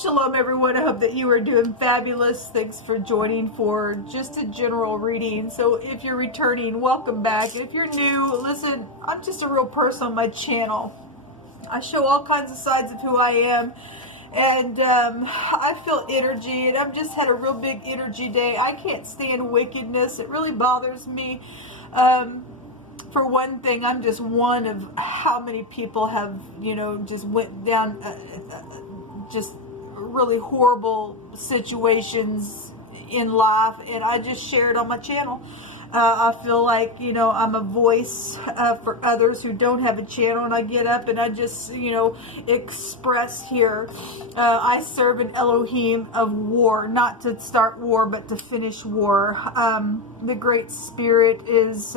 Shalom everyone, I hope that you are doing fabulous. Thanks for joining for just a general reading. So if you're returning, welcome back. If you're new, listen, I'm just a real person on my channel. I show all kinds of sides of who I am, and I feel energy, and I've just had a real big energy day. I can't stand wickedness. It really bothers me. For one thing, I'm just one of how many people have, you know, just went down just really horrible situations in life, and I just share it on my channel. I feel like, you know, I'm a voice for others who don't have a channel, and I get up and I just, you know, express here. I serve an Elohim of war, not to start war, but to finish war. The Great Spirit is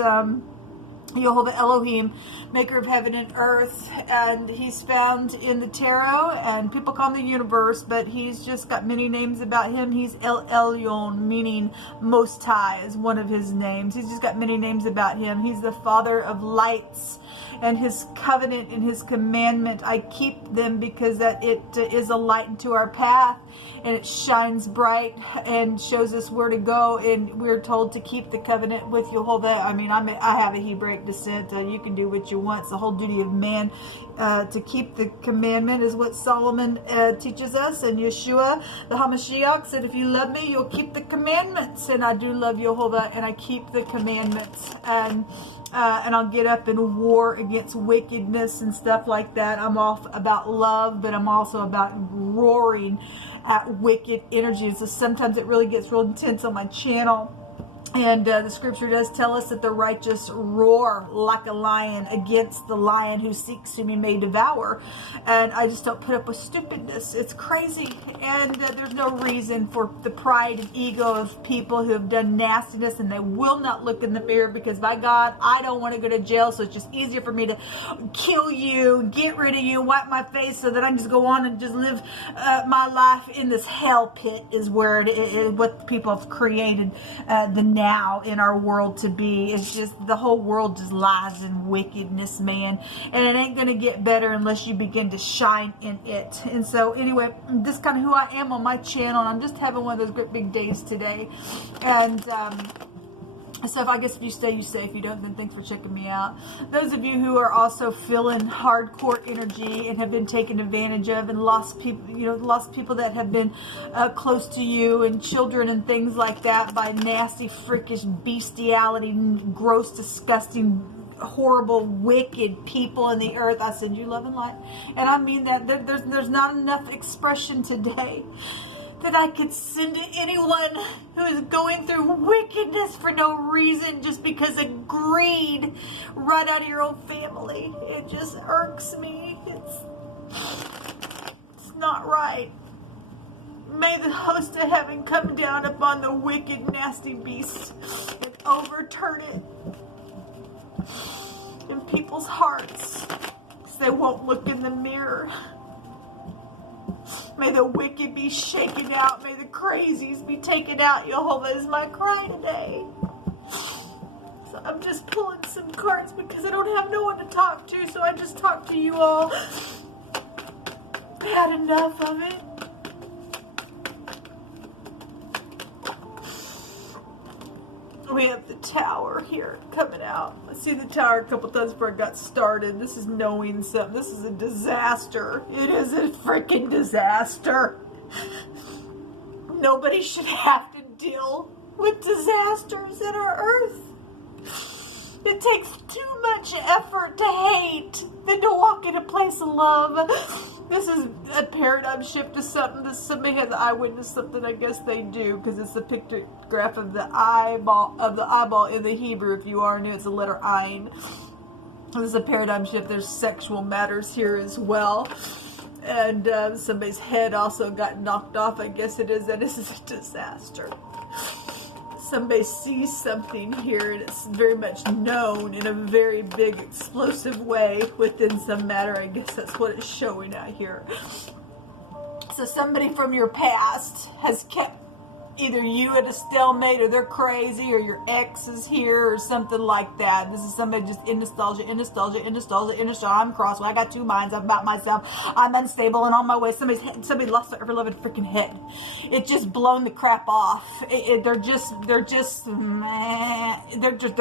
Yehovah Elohim, maker of heaven and earth, and he's found in the tarot, and people call him the universe, but he's just got many names about him. He's El Elyon, meaning Most High is one of his names. He's just got many names about him. He's the Father of lights, and his covenant and his commandment, I keep them because that it is a light into our path, and it shines bright and shows us where to go, and we're told to keep the covenant with Yehovah. I mean, I have a Hebraic descent. You can do what you want. It's the whole duty of man to keep the commandment is what Solomon teaches us, and Yeshua, the HaMashiach, said, if you love me, you'll keep the commandments, and I do love Yehovah, and I keep the commandments, and I'll get up and war against wickedness and stuff like that. I'm all about love, but I'm also about roaring at wicked energies. So sometimes it really gets real intense on my channel. And the scripture does tell us that the righteous roar like a lion against the lion who seeks whom he may devour. And I just don't put up with stupidness. It's crazy. And there's no reason for the pride and ego of people who have done nastiness, and they will not look in the mirror, because by God, I don't want to go to jail. So it's just easier for me to kill you, get rid of you, wipe my face, so that I can just go on and just live my life in this hell pit is where it is, what people have created the now in our world to be. It's just the whole world just lies in wickedness, man, and it ain't gonna get better unless you begin to shine in it. And so anyway, this is kind of who I am on my channel, and I'm just having one of those great big days today. And so I guess if you stay, you stay. If you don't, then thanks for checking me out. Those of you who are also feeling hardcore energy and have been taken advantage of, and lost people, you know, lost people that have been close to you, and children and things like that, by nasty, freakish bestiality, gross, disgusting, horrible, wicked people in the earth, I send you love and light. And I mean that. There's not enough expression today that I could send to anyone who is going through wickedness for no reason, just because of greed, right out of your own family. It just irks me. It's not right. May the host of heaven come down upon the wicked, nasty beast and overturn it in people's hearts, because they won't look in the mirror. May the wicked be shaken out. May the crazies be taken out. Yehovah is my cry today. So I'm just pulling some cards because I don't have no one to talk to. So I just talk to you all. Had enough of it. We have the Tower here coming out. I see the Tower a couple times before I got started. This is knowing something. This is a disaster. It is a freaking disaster. Nobody should have to deal with disasters in our earth. It takes too much effort to hate than to walk in a place of love. This is a paradigm shift to something that somebody has eyewitnessed something. I guess they do, because it's the pictograph of the eyeball in the Hebrew. If you are new, it's the letter Ayin. This is a paradigm shift. There's sexual matters here as well. And somebody's head also got knocked off. I guess it is. That this is a disaster. Somebody sees something here, and it's very much known in a very big, explosive way within some matter. I guess that's what it's showing out here. So somebody from your past has kept either you at a stalemate, or they're crazy, or your ex is here, or something like that. This is somebody just in nostalgia, in nostalgia, in nostalgia, in nostalgia. I'm crossway. I got two minds about myself. I'm unstable and on my way. Somebody lost their ever loving freaking head. It just blown the crap off. They're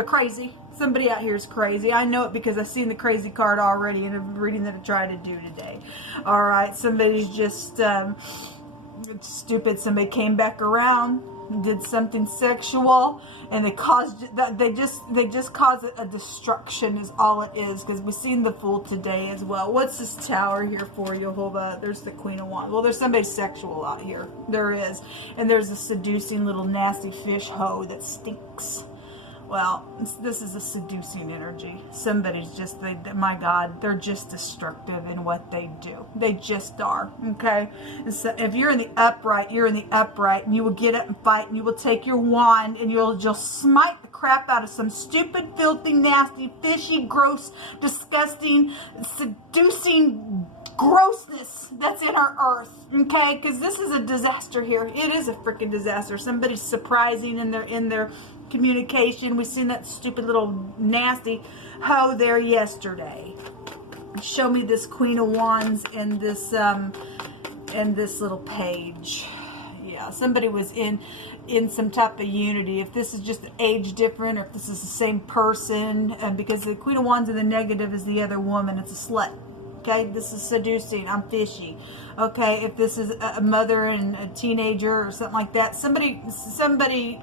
crazy. Somebody out here is crazy. I know it because I've seen the crazy card already in a reading that I tried to do today. All right, somebody's just stupid. Somebody came back around, did something sexual, and they just caused a destruction is all it is, because we've seen the Fool today as well. What's this Tower here for, Jehovah? There's the Queen of Wands. Well, there's somebody sexual out here. There is. And there's a seducing little nasty fish hoe that stinks. Well, this is a seducing energy. Somebody's just, my God, they're just destructive in what they do. They just are, okay? And so if you're in the upright, you're in the upright, and you will get up and fight, and you will take your wand, and you'll just smite the crap out of some stupid, filthy, nasty, fishy, gross, disgusting, seducing grossness that's in our earth, okay? Because this is a disaster here. It is a freaking disaster. Somebody's surprising in their communication. We seen that stupid little nasty hoe there yesterday. Show me this Queen of Wands and this little page. Yeah, somebody was in some type of unity. If this is just age different, or if this is the same person, because the Queen of Wands in the negative is the other woman. It's a slut. Okay, this is seducing. I'm fishy. Okay, if this is a mother and a teenager or something like that, somebody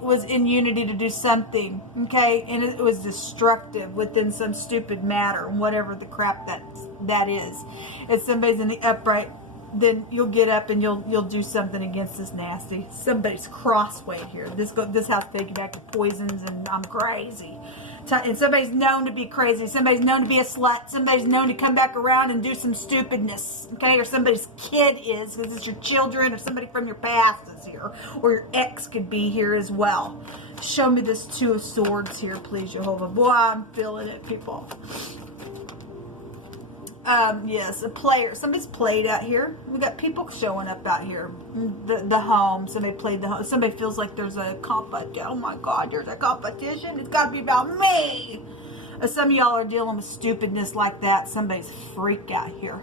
was in unity to do something. Okay, and it was destructive within some stupid matter, whatever the crap that is. If somebody's in the upright, then you'll get up and you'll do something against this nasty. Somebody's crossway here. This house taking back to poisons, and I'm crazy. And somebody's known to be crazy. Somebody's known to be a slut. Somebody's known to come back around and do some stupidness. Okay, or somebody's kid is, because it's your children, or somebody from your past is here, or your ex could be here as well. Show me this Two of Swords here, please, Jehovah. Boy, I'm feeling it, people. Yes, a player. Somebody's played out here. We got people showing up out here. The home. Somebody played the home. Somebody feels like there's a competition. Oh my God, there's a competition. It's got to be about me. Some of y'all are dealing with stupidness like that. Somebody's a freak out here.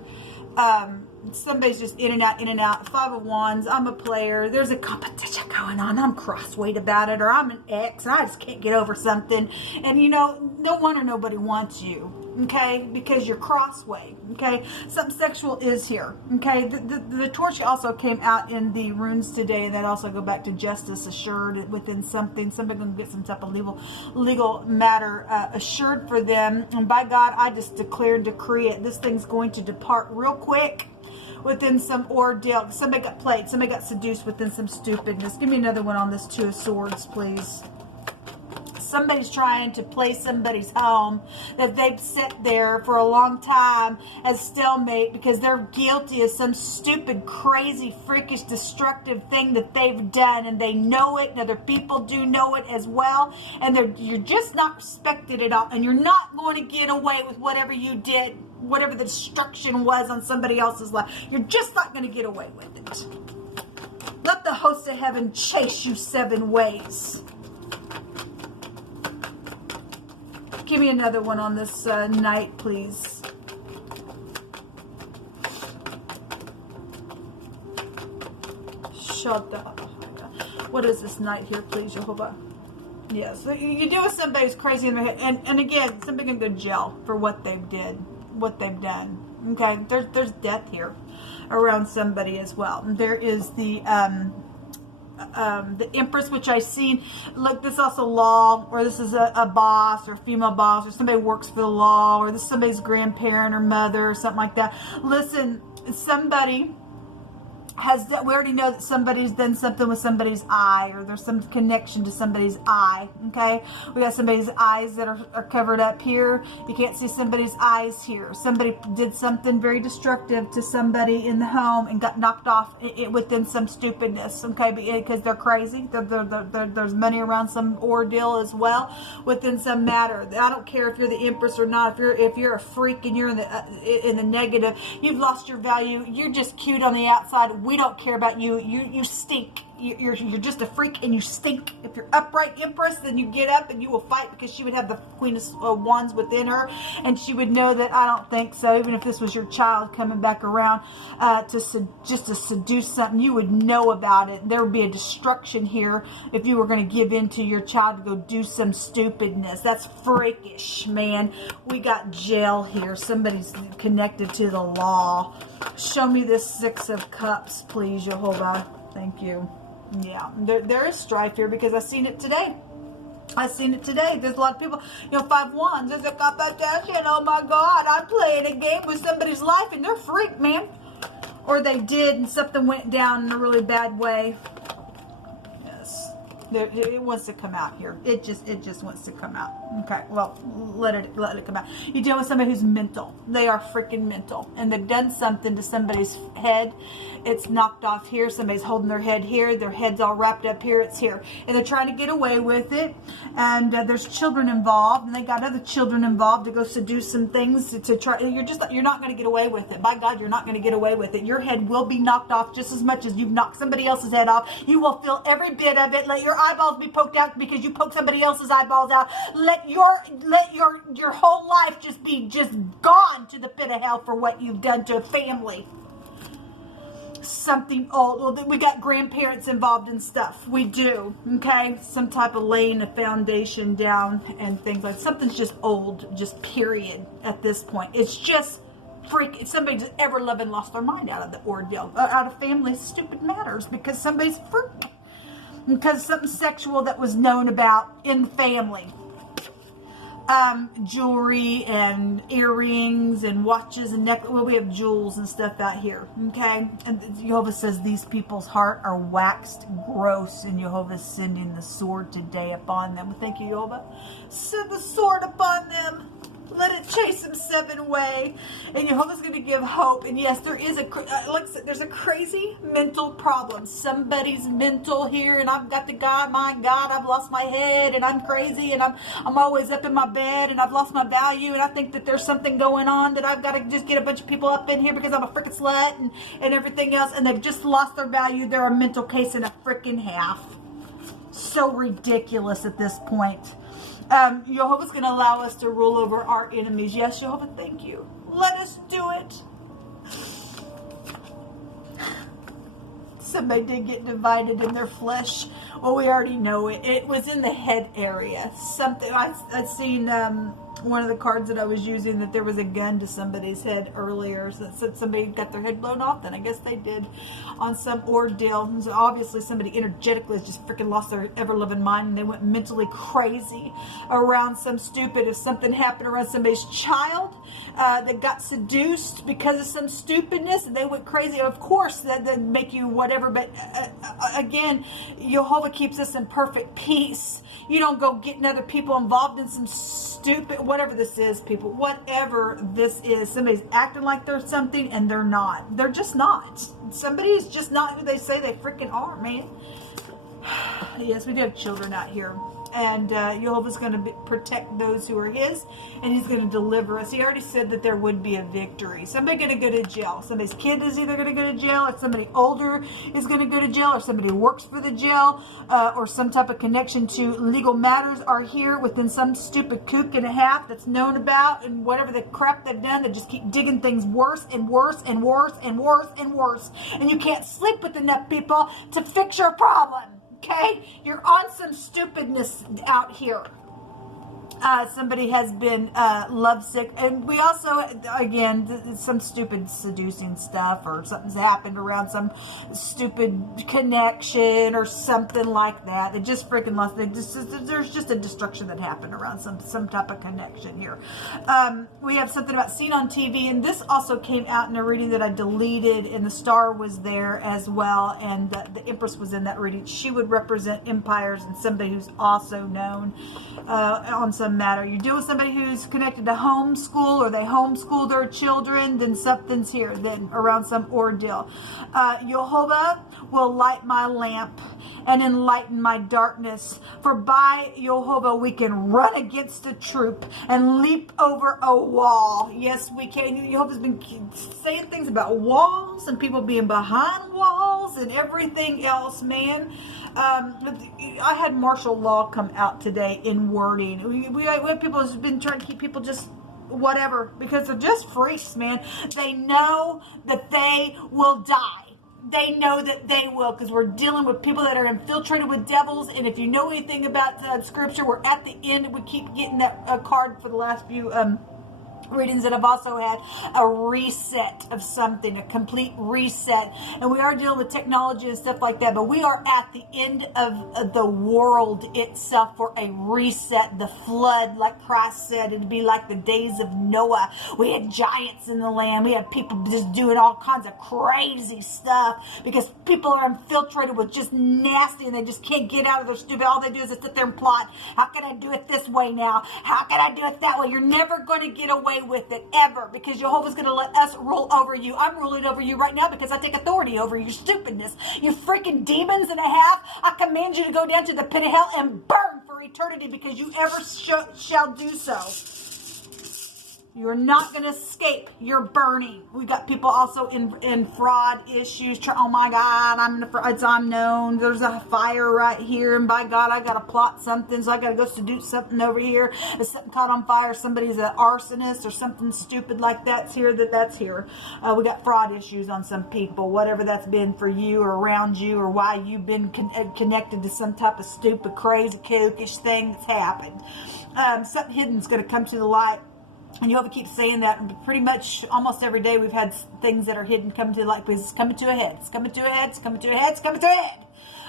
Somebody's just in and out, in and out. Five of Wands. I'm a player. There's a competition going on. I'm cross-weight about it, or I'm an ex, and I just can't get over something. And you know, no wonder nobody wants you. Okay, because you're crossway. Okay, something sexual is here. Okay, the torch also came out in the runes today, and that also go back to justice assured within something. Somebody gonna get some type of legal matter assured for them. And by God, I just declare and decree it. This thing's going to depart real quick within some ordeal. Somebody got played. Somebody got seduced within some stupidness. Give me another one on this Two of Swords, please. Somebody's trying to play somebody's home that they've sat there for a long time as stalemate, because they're guilty of some stupid, crazy, freakish, destructive thing that they've done, and they know it, and other people do know it as well, and you're just not respected at all, and you're not going to get away with whatever you did, whatever the destruction was on somebody else's life. You're just not going to get away with it. Let the host of heaven chase you 7 ways. Give me another one on this night, please. Shut up. What is this night here, please, Jehovah? Yes, so you deal with somebody who's crazy in their head, and again, somebody can go to jail for what they've done. Okay, there's death here around somebody as well. There is the Empress, which I've seen. Look, this is also law, or this is a boss, or a female boss, or somebody works for the law, or this is somebody's grandparent or mother or something like that. Listen, somebody has done, we already know that somebody's done something with somebody's eye, or there's some connection to somebody's eye. Okay, we got somebody's eyes that are covered up here. You can't see somebody's eyes here. Somebody did something very destructive to somebody in the home and got knocked off within some stupidness. Okay, because they're crazy. There's money around some ordeal as well within some matter. I don't care if you're the Empress or not. If you're a freak and you're in the negative, you've lost your value. You're just cute on the outside. We don't care about you. You stink. you're just a freak and you stink. If you're upright Empress, then you get up and you will fight, because she would have the Queen of Wands within her, and she would know that I don't think so. Even if this was your child coming back around just to seduce something, you would know about it. There would be a destruction here if you were going to give in to your child to go do some stupidness. That's freakish, man. We got jail here. Somebody's connected to the law. Show me this Six of Cups, please, Jehovah. Thank you. Yeah, there is strife here, because I've seen it today. I've seen it today. There's a lot of people, you know, 5 wands. There's a competition. Oh my God, I'm playing a game with somebody's life and they're freaked, man. Or they did and something went down in a really bad way. Yes. It wants to come out here. It just wants to come out. Okay, well, let it come out. You deal with somebody who's mental. They are freaking mental, and they've done something to somebody's head. It's knocked off here. Somebody's holding their head here. Their head's all wrapped up here. It's here, and they're trying to get away with it. And there's children involved, and they got other children involved to go seduce some things to try. You're not going to get away with it. By God, you're not going to get away with it. Your head will be knocked off just as much as you've knocked somebody else's head off. You will feel every bit of it. Let your eyeballs be poked out because you poked somebody else's eyeballs out. Let your whole life just be gone to the pit of hell for what you've done to a family. Something old. Well, we got grandparents involved in stuff. We do. Okay, some type of laying a foundation down and things like something's just old. Just period. At this point, it's just freak. Somebody just ever loving lost their mind out of the ordeal, out of family stupid matters, because somebody's freak. Because something sexual that was known about in the family. Jewelry and earrings and watches and necklaces. Well, we have jewels and stuff out here. Okay. And Jehovah says these people's heart are waxed gross, and Jehovah's sending the sword today upon them. Thank you, Jehovah. Send the sword upon them. Let it chase them 7 away. And Jehovah's going to give hope. And yes, there is there's a crazy mental problem. Somebody's mental here, and I've got the God, my God, I've lost my head, and I'm crazy, and I'm always up in my bed, and I've lost my value, and I think that there's something going on that I've got to just get a bunch of people up in here because I'm a freaking slut and everything else, and they've just lost their value. They're a mental case and a freaking half. So ridiculous at this point. Jehovah's going to allow us to rule over our enemies. Yes, Jehovah, thank you. Let us do it. Somebody did get divided in their flesh. Well, we already know it. It was in the head area. Something I'd seen one of the cards that I was using, that there was a gun to somebody's head earlier. So that said somebody got their head blown off. Then I guess they did on some ordeal. So obviously somebody energetically has just freaking lost their ever-loving mind, and they went mentally crazy around some stupid. If something happened around somebody's child that got seduced because of some stupidness, and they went crazy, of course that make you whatever. But again, Jehovah keeps us in perfect peace. You don't go getting other people involved in some stupid, whatever this is, people, whatever this is. Somebody's acting like they're something and they're not. They're just not. Somebody's just not who they say they freaking are, man. Yes, we do have children out here. And Jehovah's going to protect those who are his, and he's going to deliver us. He already said that there would be a victory. Somebody going to go to jail. Somebody's kid is either going to go to jail, or somebody older is going to go to jail, or somebody who works for the jail, or some type of connection to legal matters are here within some stupid kook and a half that's known about, and whatever the crap they've done, they just keep digging things worse and worse and worse and worse and worse. And you can't sleep with enough people to fix your problem. Okay, you're on some stupidness out here. Somebody has been lovesick, and we also, again, some stupid seducing stuff, or something's happened around some stupid connection or something like that. They just freaking lost. There's just a destruction that happened around some type of connection here. We have something about seen on TV, and this also came out in a reading that I deleted, and the star was there as well, and the Empress was in that reading. She would represent empires and somebody who's also known on some matter. You deal with somebody who's connected to homeschool, or they homeschool their children, then something's here, then around some ordeal. Jehovah will light my lamp and enlighten my darkness, for by Jehovah we can run against a troop and leap over a wall. Yes, we can. Jehovah's been saying things about walls and people being behind walls devils and everything else, man. I had martial law come out today in wording. We have people who've been trying to keep people just whatever, because they're just freaks, man. They know that they will die. They know that they will, because we're dealing with people that are infiltrated with devils. And if you know anything about scripture, we're at the end. We keep getting that card for the last few readings that have also had a reset of something, a complete reset. And we are dealing with technology and stuff like that, but we are at the end of the world itself for a reset. The flood, like Christ said, it'd be like the days of Noah. We had giants in the land. We had people just doing all kinds of crazy stuff because people are infiltrated with just nasty and they just can't get out of their stupid. All they do is sit there and plot. How can I do it this way now? How can I do it that way? You're never going to get away with it ever, because Jehovah's going to let us rule over you. I'm ruling over you right now because I take authority over your stupidness. You freaking demons and a half. I command you to go down to the pit of hell and burn for eternity, because you ever shall do so. You're not going to escape. You're burning. We got people also in fraud issues. Oh my God, it's unknown. There's a fire right here, and by God, I got to plot something, so I got to go seduce something over here. There's something caught on fire. Somebody's an arsonist or something stupid like that's here. That's here. We got fraud issues on some people. Whatever that's been for you or around you, or why you've been connected to some type of stupid, crazy, kookish thing that's happened. Something hidden is going to come to the light. And Jehovah keeps saying that pretty much almost every day. We've had things that are hidden come to the light, because it's coming to a head. It's coming to a head. It's coming to a head. It's coming to a head.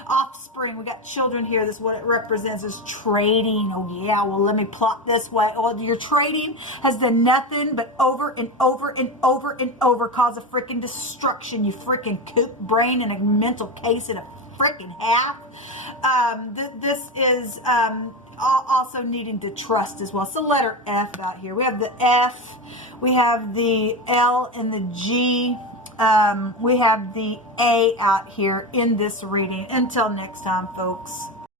Offspring. We got children here. This is what it represents, is trading. Oh yeah, well, let me plot this way. Well, your trading has done nothing but over and over and over and over cause a freaking destruction. You freaking coop brain in a mental case and a freaking half. This is also needing to trust as well. So letter F out here. We have the F, we have the L and the G, we have the A out here in this reading. Until next time, folks.